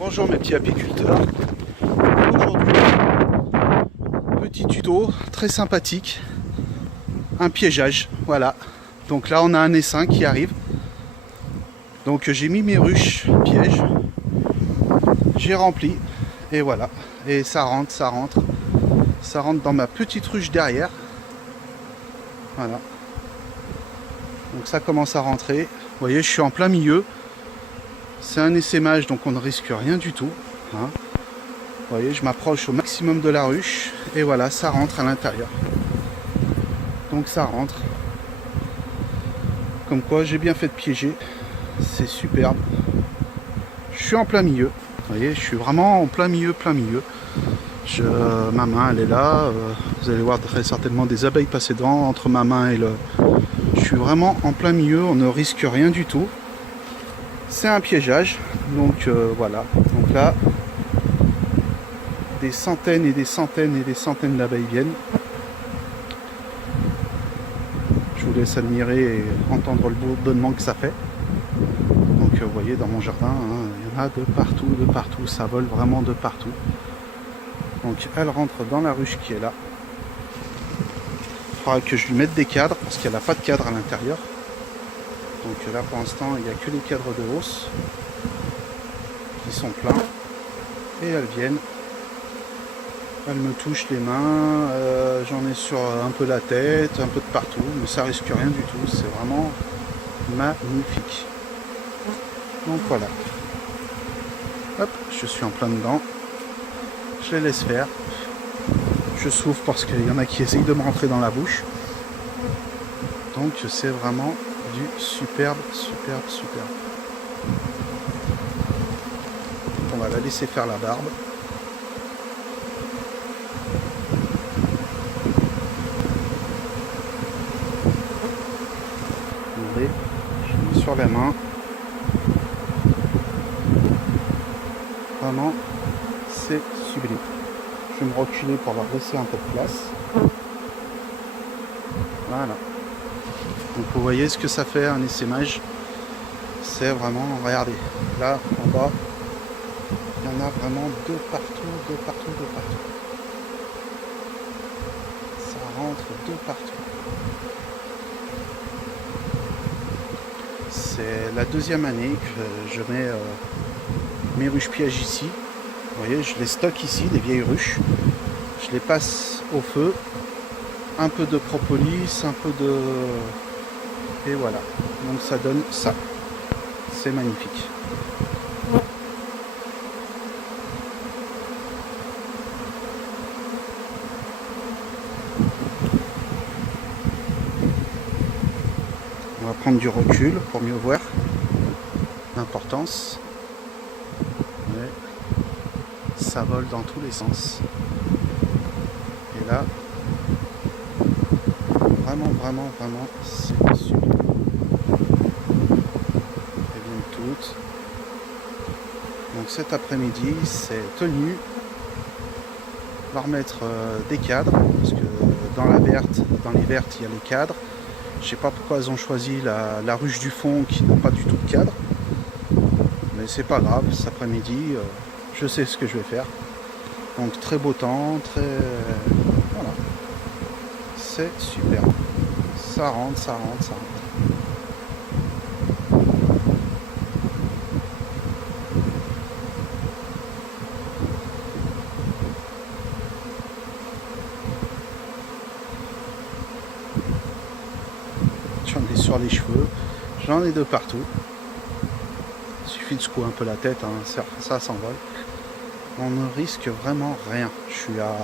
Bonjour mes petits apiculteurs. Aujourd'hui, petit tuto très sympathique, un piégeage, voilà. Donc là on a un essaim qui arrive. Donc j'ai mis mes ruches pièges, j'ai rempli et voilà. Et ça rentre dans ma petite ruche derrière. Voilà. Donc ça commence à rentrer. Vous voyez, je suis en plein milieu. C'est un essaimage, donc on ne risque rien du tout. Hein. Vous voyez, je m'approche au maximum de la ruche. Et voilà, ça rentre à l'intérieur. Donc ça rentre. Comme quoi, j'ai bien fait de piéger. C'est superbe. Je suis en plein milieu. Vous voyez, je suis vraiment en plein milieu. Ma main, elle est là. Vous allez voir très certainement des abeilles passer devant entre ma main et le... Je suis vraiment en plein milieu. On ne risque rien du tout. C'est un piégeage, donc voilà. Donc là, des centaines et des centaines et des centaines d'abeilles viennent. Je vous laisse admirer et entendre le bourdonnement que ça fait. Donc vous voyez dans mon jardin, hein, il y en a de partout, ça vole vraiment de partout. Donc elle rentre dans la ruche qui est là. Il faudra que je lui mette des cadres parce qu'elle n'a pas de cadre à l'intérieur. Donc là pour l'instant il n'y a que les cadres de hausse qui sont pleins et elles viennent, elles me touchent les mains, j'en ai sur un peu la tête, un peu de partout, mais ça risque rien du tout, c'est vraiment magnifique. Donc voilà, hop, je suis en plein dedans, je les laisse faire, je souffle parce qu'il y en a qui essayent de me rentrer dans la bouche, donc c'est vraiment du superbe. On va la laisser faire la barbe. Regardez, je mets sur la main. Vraiment, c'est sublime. Je vais me reculer pour avoir laissé un peu de place. Voilà. Donc vous voyez ce que ça fait un essaimage. C'est vraiment, regardez, là en bas, il y en a vraiment de partout. Ça rentre de partout. C'est la deuxième année que je mets mes ruches pièges ici. Vous voyez, je les stocke ici, des vieilles ruches. Je les passe au feu. Un peu de propolis, un peu de... Et voilà. Donc ça donne ça. C'est magnifique. On va prendre du recul pour mieux voir l'importance. Ouais. Ça vole dans tous les sens. Et là, vraiment, c'est sublime. Elles viennent toutes. Donc cet après-midi, c'est tenu. On va remettre des cadres, parce que dans les vertes, il y a les cadres. Je sais pas pourquoi elles ont choisi la ruche du fond qui n'a pas du tout de cadre. Mais c'est pas grave, cet après-midi, je sais ce que je vais faire. Donc très beau temps, voilà. C'est super. Ça rentre. J'en ai sur les cheveux, j'en ai de partout. Il suffit de secouer un peu la tête, hein, ça s'envole. On ne risque vraiment rien. Je suis à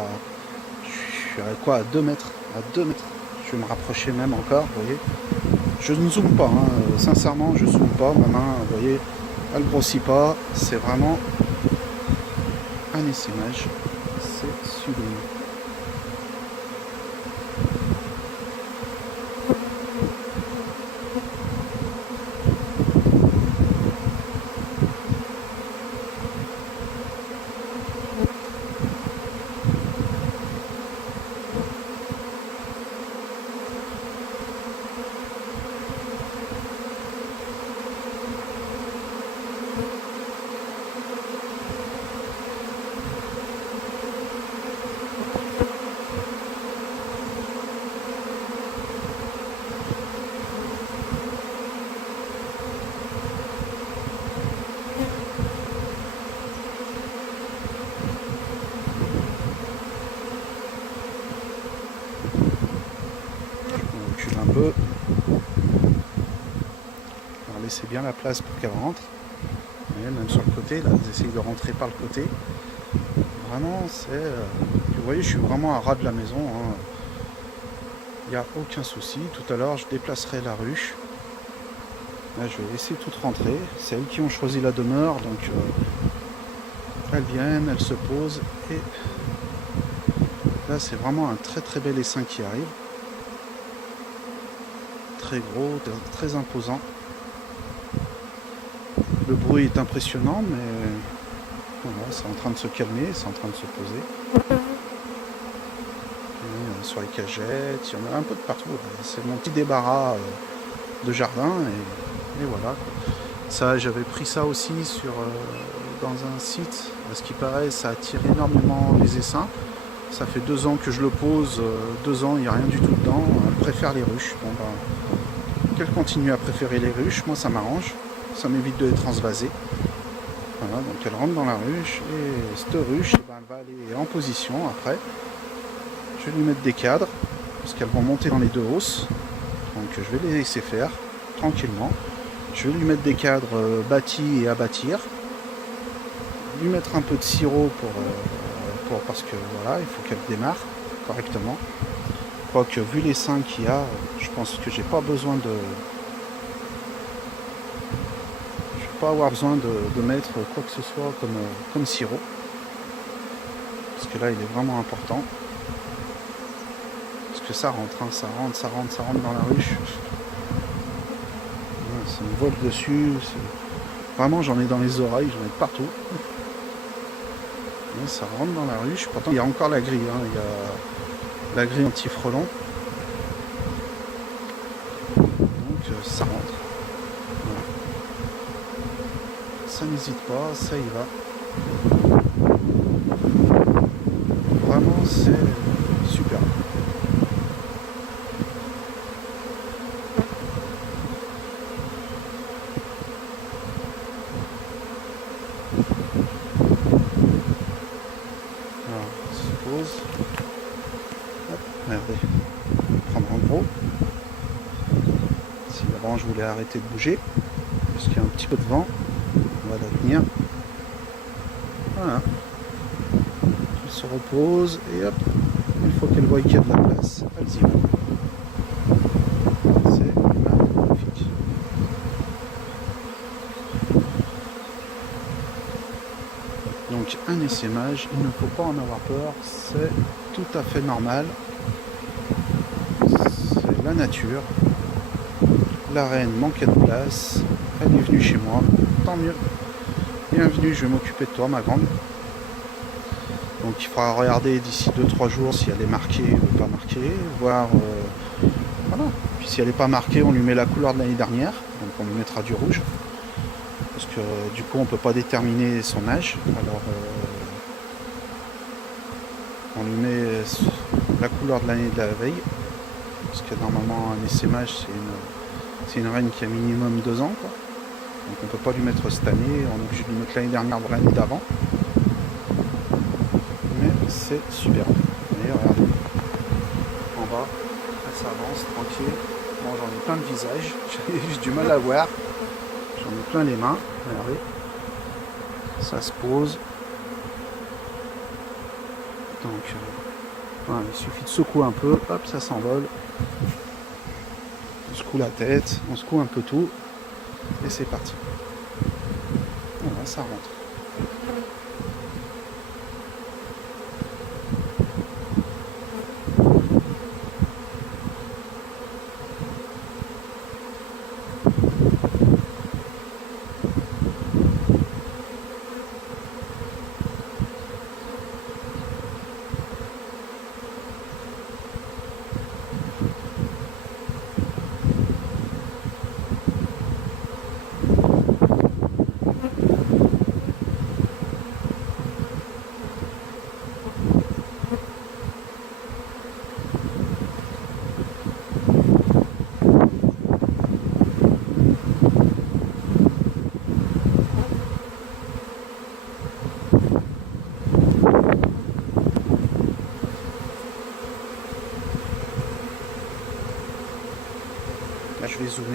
quoi, à 2 mètres. Je vais me rapprocher même encore, vous voyez. Je ne zoome pas, hein, sincèrement, je zoome pas. Ma main, vous voyez, elle grossit pas. C'est vraiment un essaimage. C'est sublime. laisser bien la place pour qu'elle rentre. Et même sur le côté, là, ils essayent de rentrer par le côté. Vraiment, c'est... vous voyez, je suis vraiment à ras de la maison. Hein. Il n'y a aucun souci. Tout à l'heure, je déplacerai la ruche. Là, je vais laisser toutes rentrer. C'est elles qui ont choisi la demeure, donc elles viennent, elles se posent. Et là, c'est vraiment un très très bel essaim qui arrive. Très gros, très imposant. Le bruit est impressionnant, mais voilà, c'est en train de se calmer, c'est en train de se poser. Et sur les cagettes, il y en a un peu de partout. C'est mon petit débarras de jardin et voilà. Ça, j'avais pris ça aussi dans un site. À ce qui paraît, ça attire énormément les essaims. Ça fait 2 ans que je le pose. 2 ans, il n'y a rien du tout dedans. Elle préfère les ruches. Bon, ben, qu'elle continue à préférer les ruches, moi ça m'arrange. Ça m'évite de les transvaser. Voilà, donc elle rentre dans la ruche et cette ruche, ben, elle va aller en position après. Je vais lui mettre des cadres parce qu'elles vont monter dans les 2 hausses. Donc je vais les laisser faire tranquillement. Je vais lui mettre des cadres bâtis et à bâtir. Lui mettre un peu de sirop parce que voilà, il faut qu'elle démarre correctement. Quoique vu les seins qu'il y a, je pense que j'ai pas besoin de... Je vais pas avoir besoin de mettre quoi que ce soit comme sirop. Parce que là il est vraiment important. Parce que ça rentre, hein, ça rentre dans la ruche. Ça me vole dessus. Vraiment j'en ai dans les oreilles, j'en ai partout. Et ça rentre dans la ruche. Pourtant il y a encore la grille, hein. Il y a la grille anti-frelon. Donc ça rentre. Voilà. Ça n'hésite pas, ça y va. Vraiment c'est super. Alors, on se pose. Hop, regardez. Prendre en gros. Si la branche voulait arrêter de bouger, parce qu'il y a un petit peu de vent, on va la tenir. Voilà. Elle se repose et hop, une fois qu'elle voit qu'il y a de la place, elle y va. C'est magnifique. Donc un essaimage, il ne faut pas en avoir peur, c'est tout à fait normal. C'est la nature. La reine manquait de place, elle est venue chez moi, tant mieux. Bienvenue, je vais m'occuper de toi ma grande. Donc il faudra regarder d'ici 2-3 jours si elle est marquée ou pas marquée, voir voilà. Puis si elle n'est pas marquée, on lui met la couleur de l'année dernière, donc on lui mettra du rouge. Parce que du coup on ne peut pas déterminer son âge. Alors on lui met la couleur de l'année de la veille. Parce que normalement un essaimage c'est une reine qui a minimum 2 ans, quoi. Donc on ne peut pas lui mettre cette année, on est obligé de lui mettre l'année dernière ou l'année d'avant. Mais c'est super. Et regardez, en bas, ça avance tranquille. Bon, j'en ai plein le visage, j'ai juste du mal à voir. J'en ai plein les mains, regardez. Ça se pose. Donc voilà, il suffit de secouer un peu, hop, ça s'envole. On secoue la tête, on secoue un peu tout. Et c'est parti. Voilà, ça rentre.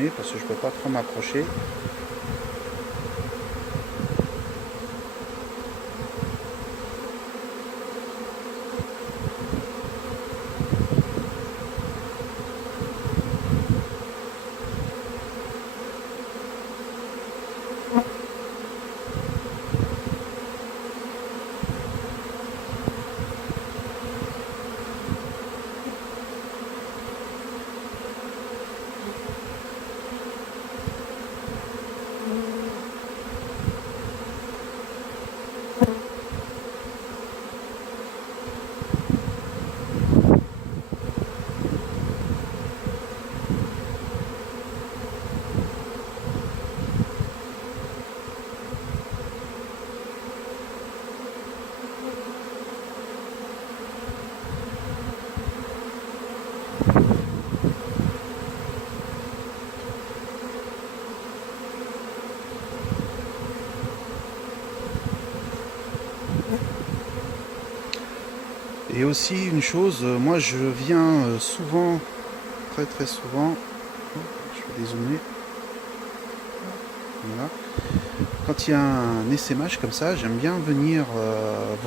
zoomer parce que je peux pas trop m'approcher. Et aussi une chose, moi je viens souvent, très souvent, je vais dézoomer, voilà. Quand il y a un essaimage comme ça, j'aime bien venir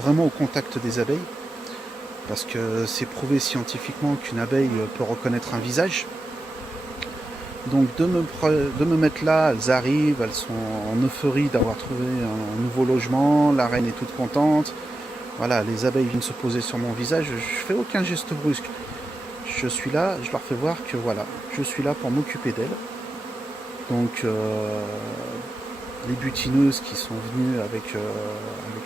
vraiment au contact des abeilles, parce que c'est prouvé scientifiquement qu'une abeille peut reconnaître un visage. Donc de me mettre là, elles arrivent, elles sont en euphorie d'avoir trouvé un nouveau logement, la reine est toute contente. Voilà, les abeilles viennent se poser sur mon visage, je fais aucun geste brusque. Je suis là, je leur fais voir que voilà, je suis là pour m'occuper d'elles. Donc les butineuses qui sont venues avec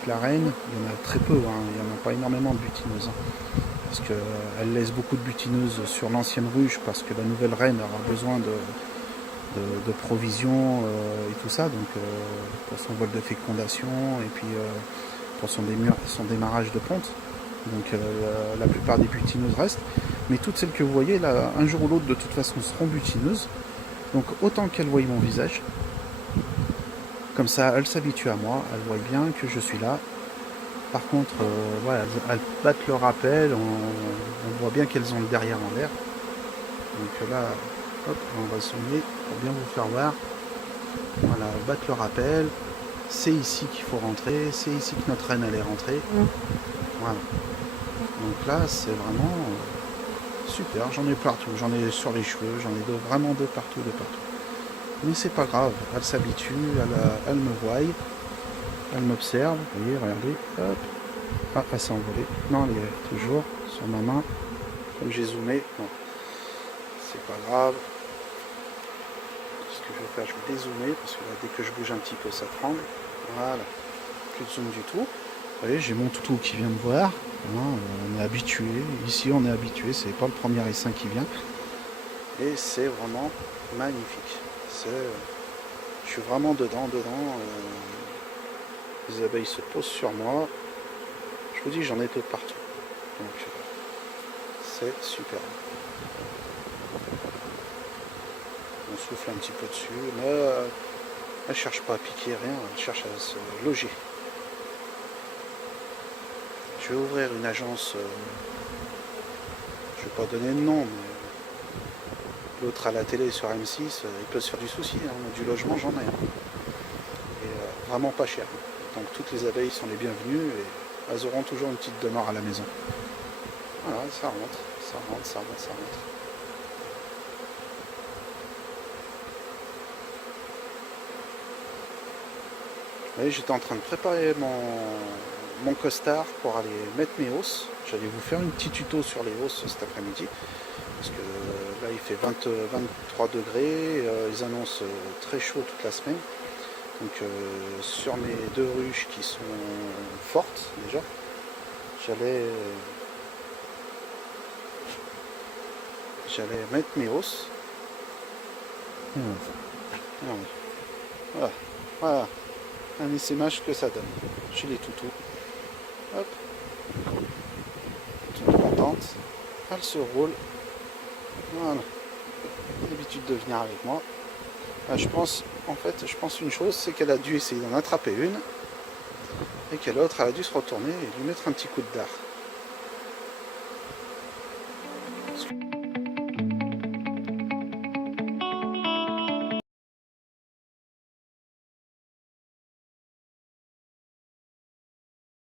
la reine, il y en a très peu, hein, il n'y en a pas énormément de butineuses. Hein, parce qu'elle laisse beaucoup de butineuses sur l'ancienne ruche parce que la nouvelle reine aura besoin de provisions et tout ça, donc pour son vol de fécondation et puis pour son démarrage de ponte. Donc la plupart des butineuses restent, mais toutes celles que vous voyez là, un jour ou l'autre de toute façon seront butineuses. Donc autant qu'elles voient mon visage, comme ça elles s'habituent à moi, elles voient bien que je suis là. Par contre, voilà, elles battent leur appel, on voit bien qu'elles ont le derrière en l'air. Donc là, hop, on va zoomer pour bien vous faire voir. Voilà, elles battent leur appel. C'est ici qu'il faut rentrer, c'est ici que notre reine allait rentrer. Voilà. Donc là, c'est vraiment super. J'en ai partout, j'en ai sur les cheveux, j'en ai vraiment de partout, Mais c'est pas grave, elles s'habituent, elles me voient. Elle m'observe, vous voyez, regardez, hop, ah, elle s'est envolée. Non, elle est toujours sur ma main, comme j'ai zoomé, non, c'est pas grave. Ce que je vais faire, je vais dézoomer, parce que là, dès que je bouge un petit peu, ça tremble. Voilà, plus de zoom du tout. Vous voyez, j'ai mon toutou qui vient me voir, on est habitué, ici on est habitué, c'est pas le premier essaim qui vient. Et c'est vraiment magnifique. Je suis vraiment dedans. Les abeilles se posent sur moi. Je vous dis, j'en ai de partout. Donc, c'est super. On souffle un petit peu dessus. Mais elles ne cherchent pas à piquer, rien. Elles cherchent à se loger. Je vais ouvrir une agence. Je ne vais pas donner de nom, mais l'autre à la télé sur M6, il peut se faire du souci. Hein. Du logement, j'en ai. Et vraiment pas cher. Donc toutes les abeilles sont les bienvenues et elles auront toujours une petite demeure à la maison. Voilà, ça rentre. Vous voyez, j'étais en train de préparer mon costard pour aller mettre mes hausses. J'allais vous faire une petite tuto sur les hausses cet après-midi. Parce que là il fait 23 degrés, ils annoncent très chaud toute la semaine. Donc sur mes deux ruches qui sont fortes déjà, j'allais mettre mes hausses. Voilà, un essaimage que ça donne chez les toutous. Hop, toute contente, elle se roule. Voilà, l'habitude de venir avec moi. Je pense une chose, c'est qu'elle a dû essayer d'en attraper une et que l'autre elle a dû se retourner et lui mettre un petit coup de dard.